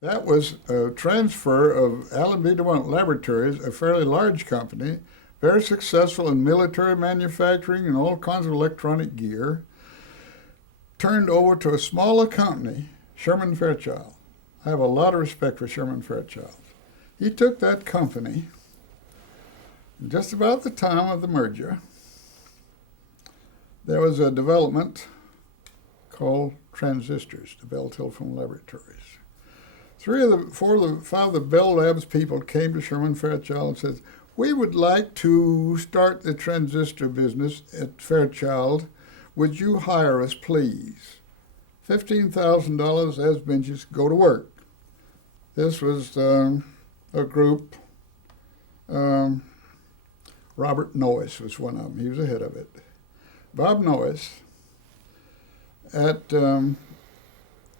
That was a transfer of Allen B. DuMont Laboratories, a fairly large company, very successful in military manufacturing and all kinds of electronic gear, turned over to a smaller company, Sherman Fairchild. I have a lot of respect for Sherman Fairchild. He took that company just about the time of the merger. There was a development called transistors, the Bell Telephone Laboratories. 5 of the Bell Labs people came to Sherman Fairchild and said, "We would like to start the transistor business at Fairchild. Would you hire us, please? $15,000 as benches, go to work." This was a group. Robert Noyes was one of them. He was the head of it. Bob Noyes at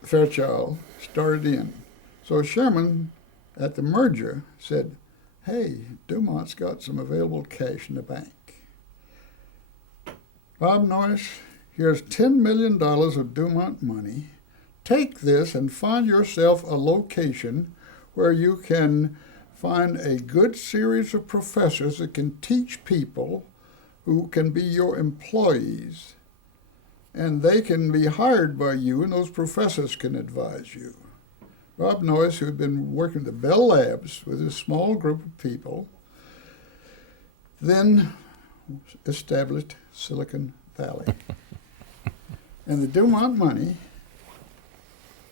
Fairchild started in. So Sherman, at the merger, said, "Hey, DuMont's got some available cash in the bank. Bob Noyes, here's $10 million of DuMont money. Take this and find yourself a location where you can find a good series of professors that can teach people who can be your employees. And they can be hired by you, and those professors can advise you." Bob Noyes, who had been working at the Bell Labs with a small group of people, then established Silicon Valley. And the DuMont money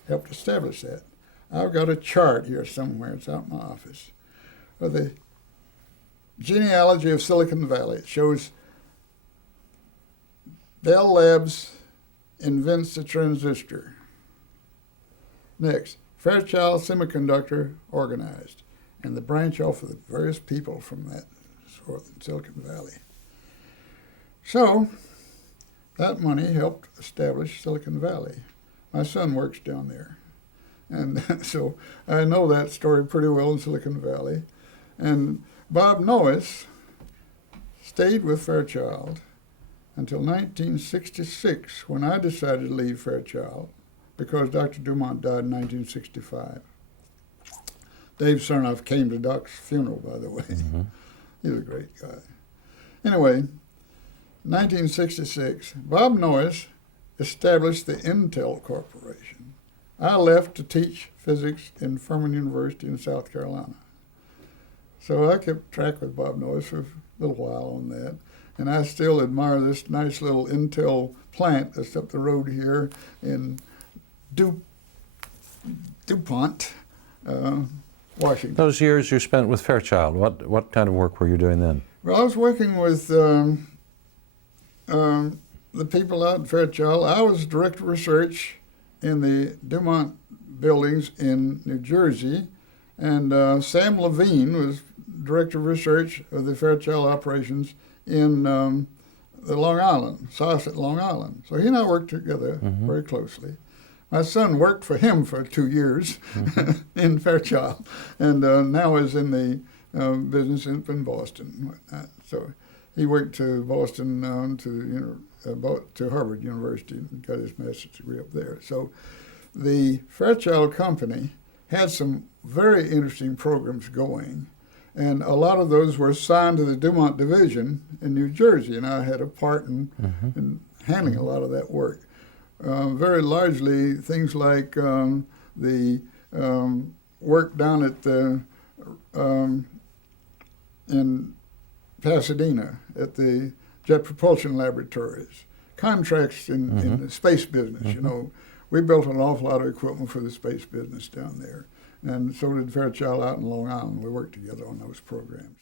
helped establish that. I've got a chart here somewhere, it's out in my office, of the genealogy of Silicon Valley. It shows Bell Labs invents the transistor. Next, Fairchild Semiconductor organized, and the branch off of the various people from that sort in Silicon Valley. So that money helped establish Silicon Valley. My son works down there, and so I know that story pretty well in Silicon Valley. And Bob Noyes stayed with Fairchild until 1966, when I decided to leave Fairchild, because Dr. DuMont died in 1965. Dave Cernoff came to Doc's funeral, by the way. Mm-hmm. He was a great guy. Anyway, 1966, Bob Noyes established the Intel Corporation. I left to teach physics in Furman University in South Carolina. So I kept track with Bob Noyes for a little while on that. And I still admire this nice little Intel plant that's up the road here in DuPont, Washington. Those years you spent with Fairchild, what kind of work were you doing then? Well, I was working with the people out in Fairchild. I was director of research in the DuMont buildings in New Jersey, and Sam Levine was director of research of the Fairchild operations in the Long Island, Syosset, Long Island. So he and I worked together very closely. My son worked for him for 2 years in Fairchild, and now is in the business in Boston. So he went to Boston to Harvard University and got his master's degree up there. So the Fairchild company had some very interesting programs going, and a lot of those were assigned to the DuMont division in New Jersey, and I had a part in handling a lot of that work. Very largely things like the work down at in Pasadena at the Jet Propulsion Laboratories, contracts in the space business. You know, we built an awful lot of equipment for the space business down there, and so did Fairchild out in Long Island. We worked together on those programs.